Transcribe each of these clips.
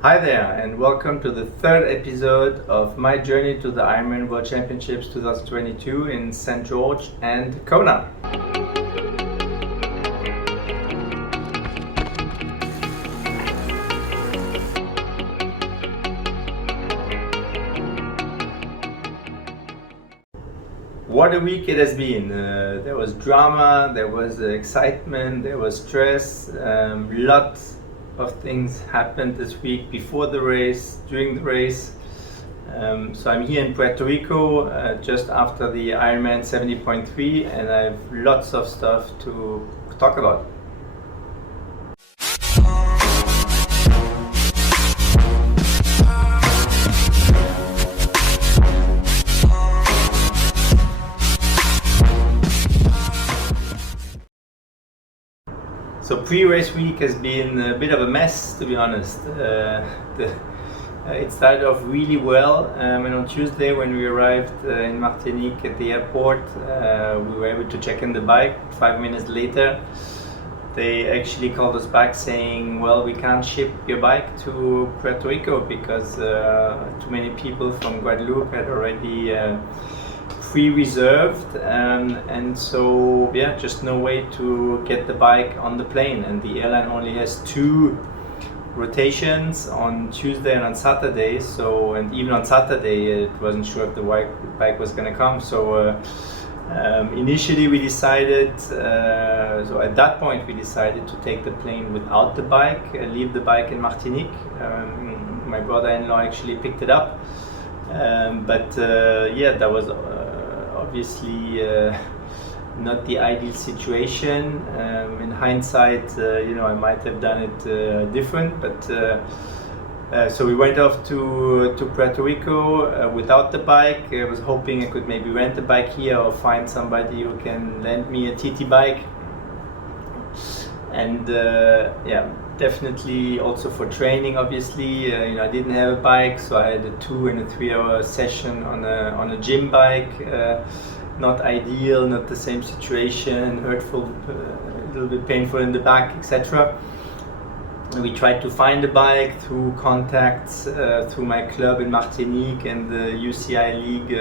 Hi there, and welcome to the third episode of my journey to the Ironman World Championships 2022 in St. George and Kona. What a week it has been. There was drama, there was excitement, there was stress, lots of things happened this week before the race, during the race. So I'm here in Puerto Rico just after the Ironman 70.3, and I have lots of stuff to talk about. So pre-race week has been a bit of a mess, to be honest. It started off really well, and on Tuesday when we arrived in Martinique at the airport, we were able to check in the bike. 5 minutes later, they actually called us back saying, well, we can't ship your bike to Puerto Rico because too many people from Guadeloupe had already pre-reserved, and so just no way to get the bike on the plane, and the airline only has 2 rotations on Tuesday and on Saturday, and even on Saturday it wasn't sure if the bike was going to come. So initially we decided, so at that point we decided to take the plane without the bike, leave the bike in Martinique. My brother-in-law actually picked it up, but that was obviously not the ideal situation. In hindsight, I might have done it different, but so we went off to Puerto Rico without the bike. I was hoping I could maybe rent a bike here or find somebody who can lend me a TT bike, and definitely also for training. Obviously, I didn't have a bike, so I had a 2 and a 3 hour session on a gym bike. Not ideal, not the same situation, hurtful, a little bit painful in the back, etc. We tried to find a bike through contacts through my club in Martinique and the UCI League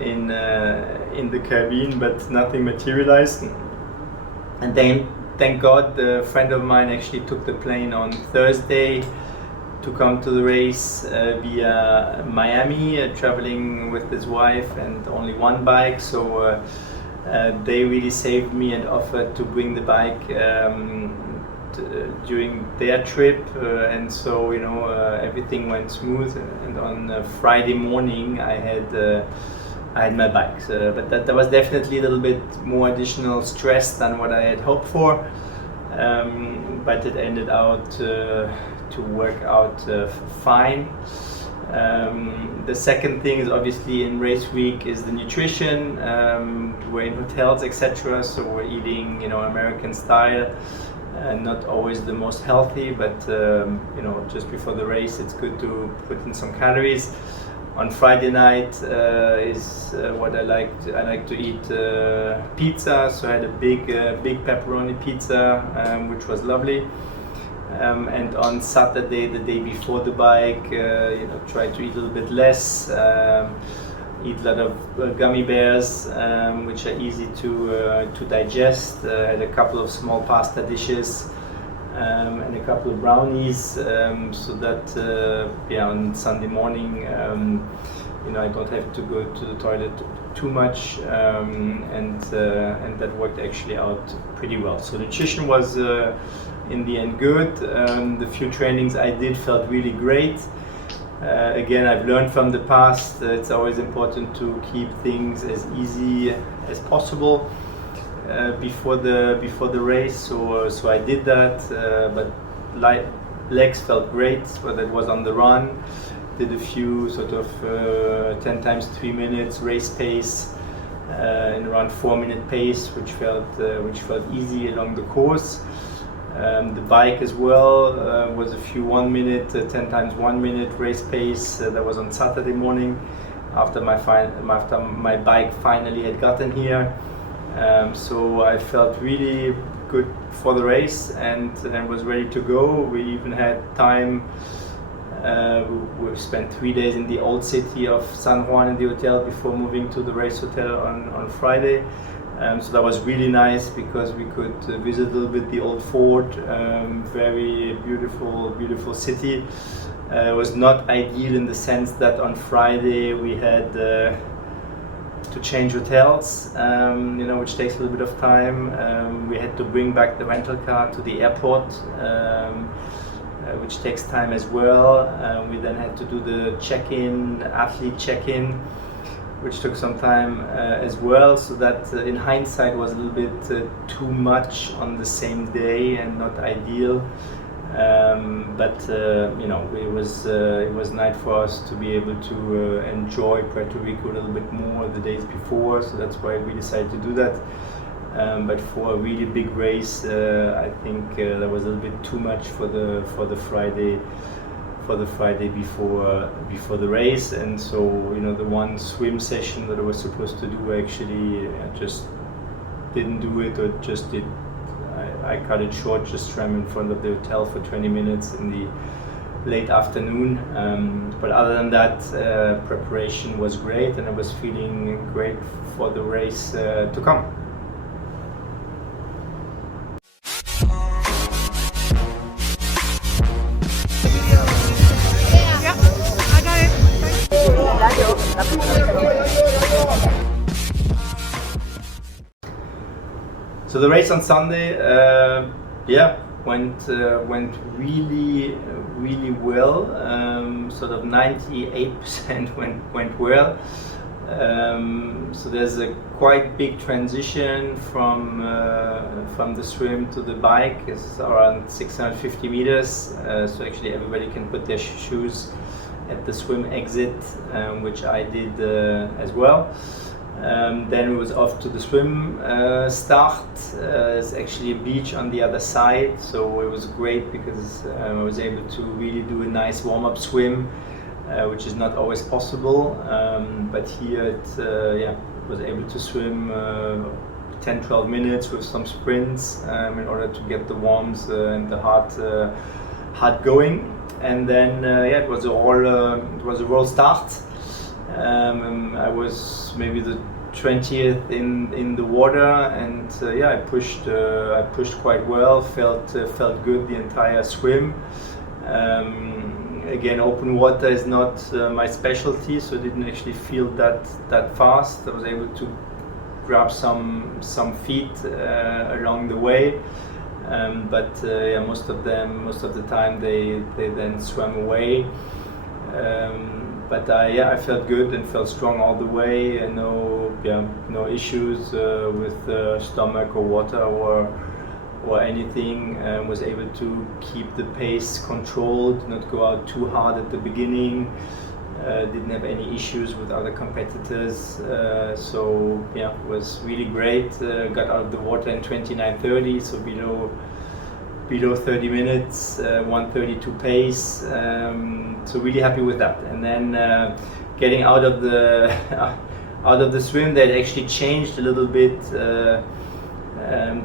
in the Caribbean, but nothing materialized. And then, thank God, a friend of mine actually took the plane on Thursday to come to the race via Miami, traveling with his wife and only 1 bike. So they really saved me and offered to bring the bike during their trip, and so everything went smooth. And on Friday morning I had my bike, but that was definitely a little bit more additional stress than what I had hoped for, but it ended out to work out fine. The second thing is obviously in race week is the nutrition. We're in hotels, etc., so we're eating American style, not always the most healthy, but just before the race it's good to put in some calories. On Friday night is what I like to eat pizza, so I had a big pepperoni pizza, which was lovely. And on Saturday, the day before the bike, try to eat a little bit less, eat a lot of gummy bears, which are easy to digest. Had a couple of small pasta dishes and a couple of brownies, so that on Sunday morning I don't have to go to the toilet too much, and that worked actually out pretty well. So nutrition was in the end good. The few trainings I did felt really great. Again, I've learned from the past, it's always important to keep things as easy as possible before the race. So I did that, but legs felt great, whether it was on the run. Did a few sort of 10 times 3 minutes race pace in around 4-minute pace, which felt easy along the course. The bike as well was a few 1 minute, 10 times 1 minute race pace. That was on Saturday morning after my bike finally had gotten here. So I felt really good for the race and was ready to go. We even had time We spent 3 days in the old city of San Juan in the hotel before moving to the race hotel on Friday. So that was really nice because we could visit a little bit the old fort. Very beautiful city. It was not ideal in the sense that on Friday we had to change hotels, which takes a little bit of time. We had to bring back the rental car to the airport, which takes time as well. We then had to do the check-in, athlete check-in, which took some time as well. So that in hindsight was a little bit too much on the same day and not ideal. It was nice for us to be able to enjoy Puerto Rico a little bit more the days before, so that's why we decided to do that. But for a really big race, I think that was a little bit too much for the Friday before the race. And so the one swim session that I was supposed to do, actually just didn't do it, or just did. I cut it short, just swam in front of the hotel for 20 minutes in the late afternoon. But other than that, preparation was great, and I was feeling great for the race to come. So the race on Sunday, went really well. Sort of 98% went well. So there's a quite big transition from the swim to the bike. It's around 650 meters. So actually everybody can put their shoes at the swim exit, which I did as well. Then we was off to the swim start. There's actually a beach on the other side, so it was great because I was able to really do a nice warm-up swim, which is not always possible. But here it was able to swim 10-12 minutes with some sprints in order to get the warms and the heart going. And then it was a roll start. I was maybe the 20th in the water, and I pushed quite well. Felt good the entire swim. Again, open water is not my specialty, so I didn't actually feel that fast. I was able to grab some feet along the way, but most of the time they then swam away. But I felt good and felt strong all the way, and no issues with stomach or water or anything. Was able to keep the pace controlled, not go out too hard at the beginning. Didn't have any issues with other competitors. So it was really great. Got out of the water in 29:30, so below 30 minutes, 1:32 pace. So really happy with that. And then getting out of the swim, they had actually changed a little bit.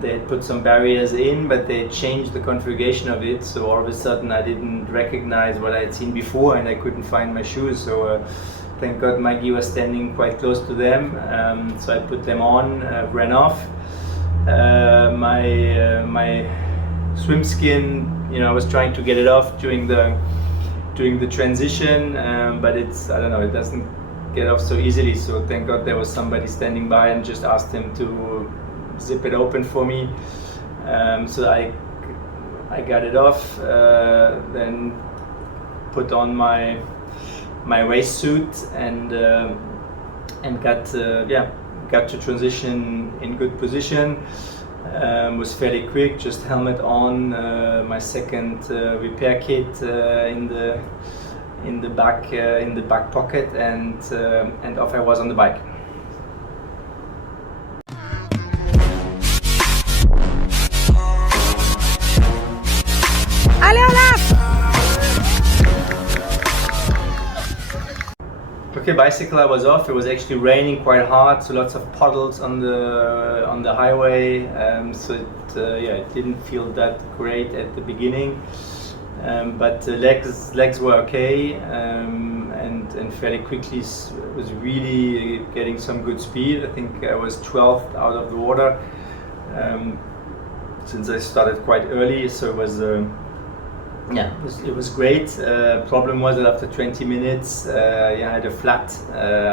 They had put some barriers in, but they changed the configuration of it. So all of a sudden, I didn't recognize what I had seen before, and I couldn't find my shoes. So thank God Maggie was standing quite close to them. So I put them on, ran off. My swim skin, I was trying to get it off during the transition, but it doesn't get off so easily. So thank God there was somebody standing by and just asked him to zip it open for me. So I got it off, then put on my race suit and got to transition in good position. Was fairly quick, just helmet on, my second repair kit in the back pocket, and off I was on the bike. Okay, bicycle I was off. It was actually raining quite hard, so lots of puddles on the highway. So it didn't feel that great at the beginning. but legs were okay, and fairly quickly was really getting some good speed. I think I was 12th out of the water, since I started quite early, so it was it was great. Problem was that after 20 minutes I had a flat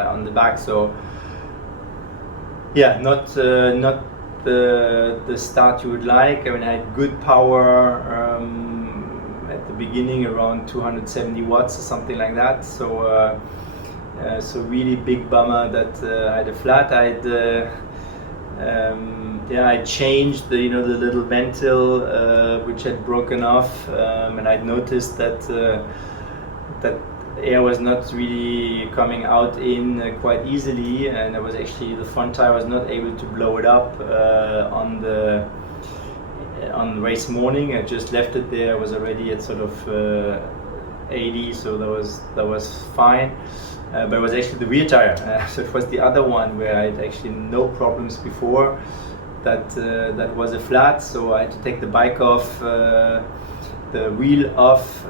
on the back, so not the start you would like. I mean, I had good power at the beginning, around 270 watts or something like that, so really big bummer that I had a flat. I changed the little ventil which had broken off, and I'd noticed that air was not really coming out in quite easily, and it was actually the front tire was not able to blow it up on race morning. I just left it there. I was already at sort of 80, so that was fine. But it was actually the rear tire, so it was the other one where I had actually no problems before. That was a flat, so I had to take the bike off, the wheel off,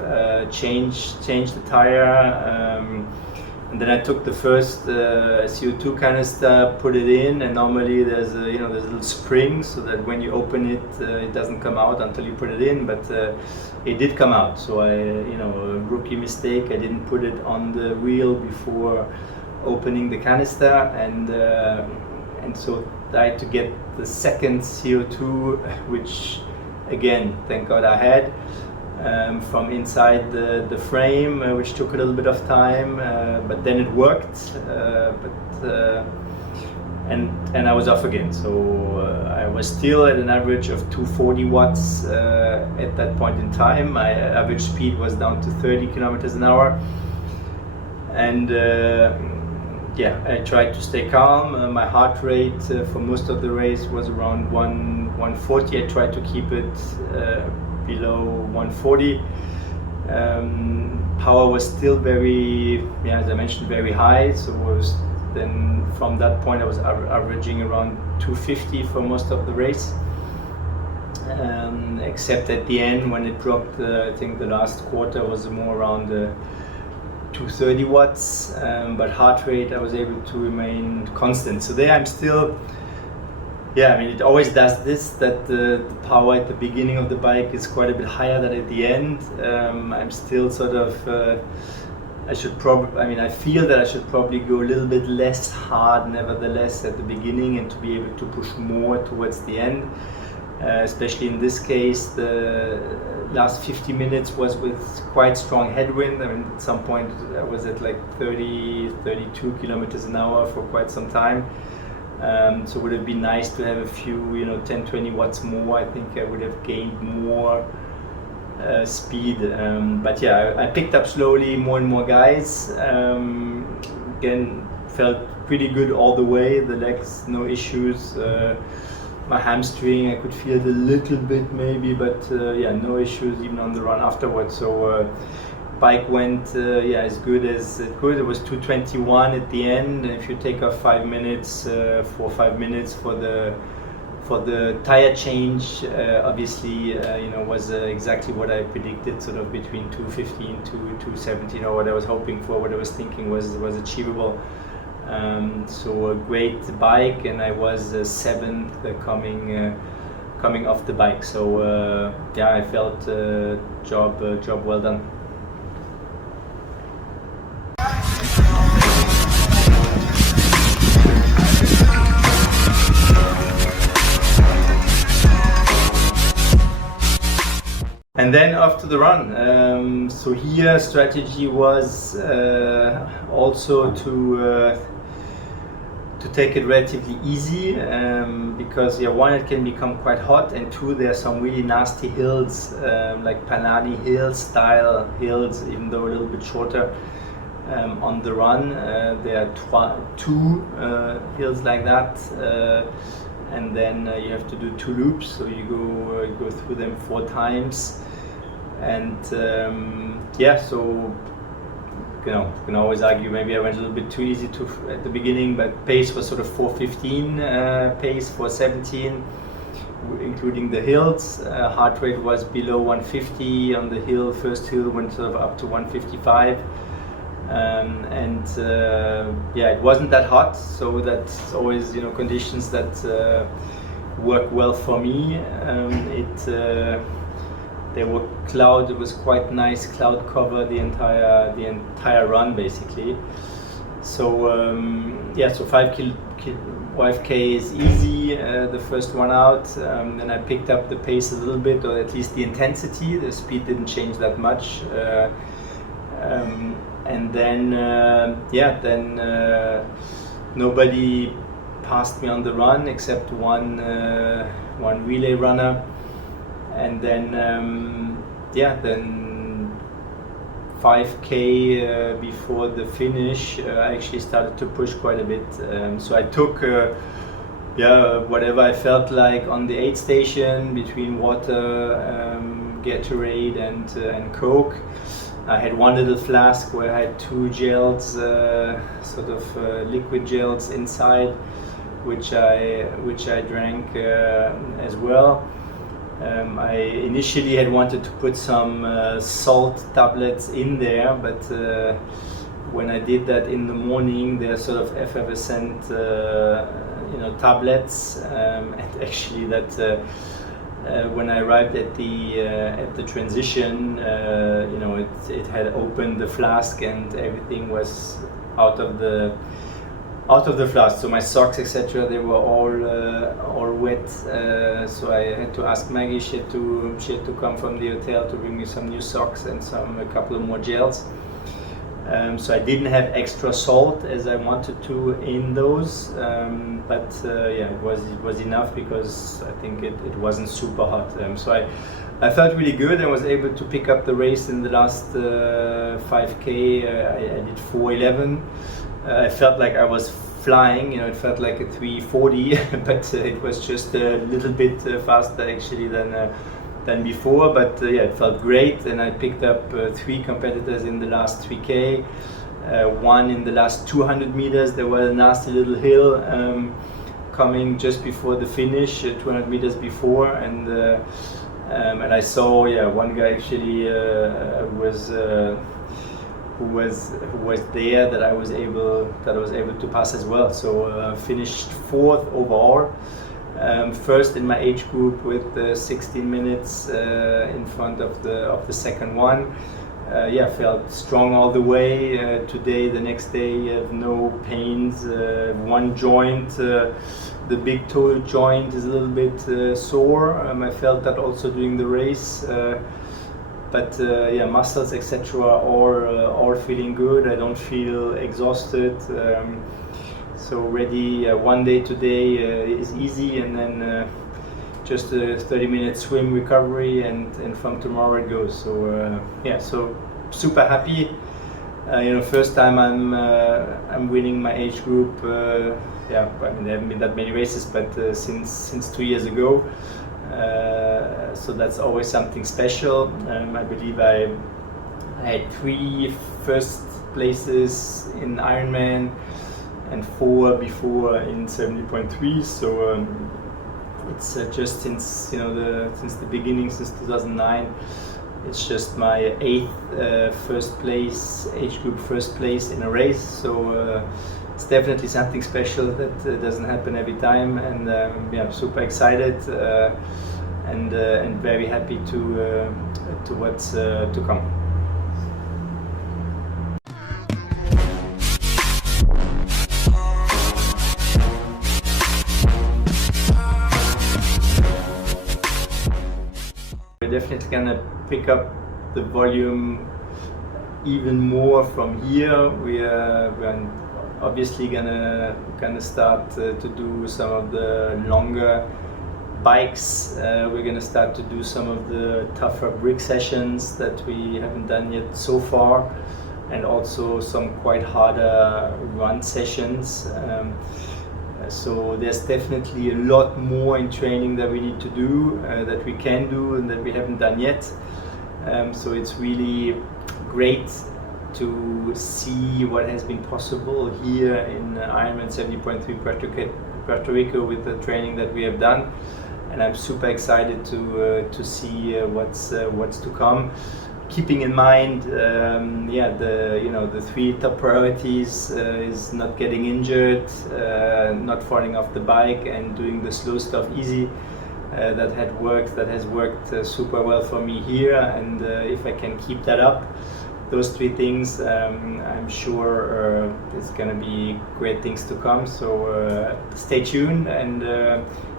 change the tire, and then I took the first CO2 canister, put it in, and normally there's a little spring so that when you open it, it doesn't come out until you put it in, but it did come out. So a rookie mistake. I didn't put it on the wheel before opening the canister, and so I had to get the second CO2, which again, thank God I had, from inside the frame, which took a little bit of time, but then it worked. And I was off again, so I was still at an average of 240 watts at that point in time. My average speed was down to 30 kilometers an hour, and I tried to stay calm. My heart rate for most of the race was around 140. I tried to keep it below 140. Power was still very, as I mentioned, very high. So then from that point I was averaging around 250 for most of the race, except at the end when it dropped. I think the last quarter was more around 230 watts, but heart rate I was able to remain constant. So there I'm still, it always does this, that the power at the beginning of the bike is quite a bit higher than at the end. I'm still sort of, I feel that I should probably go a little bit less hard nevertheless at the beginning, and to be able to push more towards the end. Especially in this case, the last 50 minutes was with quite strong headwind. I mean, at some point I was at like 30, 32 kilometers an hour for quite some time. So it would have been nice to have a few, 10, 20 watts more. I think I would have gained more speed. But I picked up slowly more and more guys. Again, felt pretty good all the way. The legs, no issues. My hamstring, I could feel it a little bit maybe, but no issues even on the run afterwards. So bike went as good as it could. It was 221 at the end. And if you take off 5 minutes, 4 or 5 minutes for the tire change, obviously was exactly what I predicted, sort of between 215 to 217, or what I was hoping for, what I was thinking was achievable. So a great bike, and I was 7th coming off the bike. So I felt job well done. And then after the run, so here strategy was also to take it relatively easy, because one, it can become quite hot, and two, there are some really nasty hills, like Panani Hill style hills, even though a little bit shorter on the run. There are two hills like that, and then you have to do 2 loops, so you go through them 4 times. And so you can always argue maybe I went a little bit too easy at the beginning, but pace was sort of 4:15 pace, 4:17, including the hills. Heart rate was below 150 on the hill. First hill went sort of up to 155. It wasn't that hot, so that's always, you know, conditions that work well for me. There were cloud. It was quite nice cloud cover the entire run basically. So so 5K is easy. The first one out. Then I picked up the pace a little bit, or at least the intensity. The speed didn't change that much. And then nobody passed me on the run except one relay runner. And then 5K before the finish, I actually started to push quite a bit. So I took whatever I felt like on the aid station between water, Gatorade and Coke. I had one little flask where I had 2 gels, liquid gels inside, which I drank as well. I initially had wanted to put some salt tablets in there, but when I did that in the morning, they're sort of effervescent, tablets, and actually that. When I arrived at the transition, it had opened the flask and everything was out of the flask. So my socks, etc., they were all wet. So I had to ask Maggie. She had to come from the hotel to bring me some new socks and a couple of more gels. So I didn't have extra salt as I wanted to in those, it was enough because I think it wasn't super hot. So I felt really good and was able to pick up the race in the last 5K. I did 4:11. I felt like I was flying. It felt like a 3:40, but it was just a little bit faster actually than before, but it felt great. And I picked up 3 competitors in the last 3K, one in the last 200 meters. There was a nasty little hill coming just before the finish, 200 meters before, and I saw one guy actually who was there that I was able to pass as well. So finished 4th overall. First in my age group with 16 minutes in front of the second one. Felt strong all the way. The next day, have no pains. One joint, the big toe joint, is a little bit sore. I felt that also during the race. Muscles, etc., all feeling good. I don't feel exhausted. So ready. One day today is easy, and then just a 30-minute swim recovery, and from tomorrow it goes. So so super happy. First time I'm winning my age group. There haven't been that many races, but since 2 years ago. So that's always something special. I believe I had 3 first places in Ironman and 4 before in 70.3. So it's just since the beginning, since 2009. It's just my 8th age group first place in a race. So it's definitely something special that doesn't happen every time. And I'm super excited and very happy to what's to come. We're definitely gonna pick up the volume even more from here. We're obviously gonna start to do some of the longer bikes. We're gonna start to do some of the tougher brick sessions that we haven't done yet so far, and also some quite harder run sessions. So there's definitely a lot more in training that we need to do, that we can do and that we haven't done yet. So it's really great to see what has been possible here in Ironman 70.3 Puerto Rico with the training that we have done. and I'm super excited to see what's to come. Keeping in mind, the three top priorities is not getting injured, not falling off the bike, and doing the slow stuff easy. That has worked super well for me here, and if I can keep that up, those three things, I'm sure it's gonna be great things to come. So stay tuned, and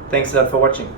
thanks a lot for watching.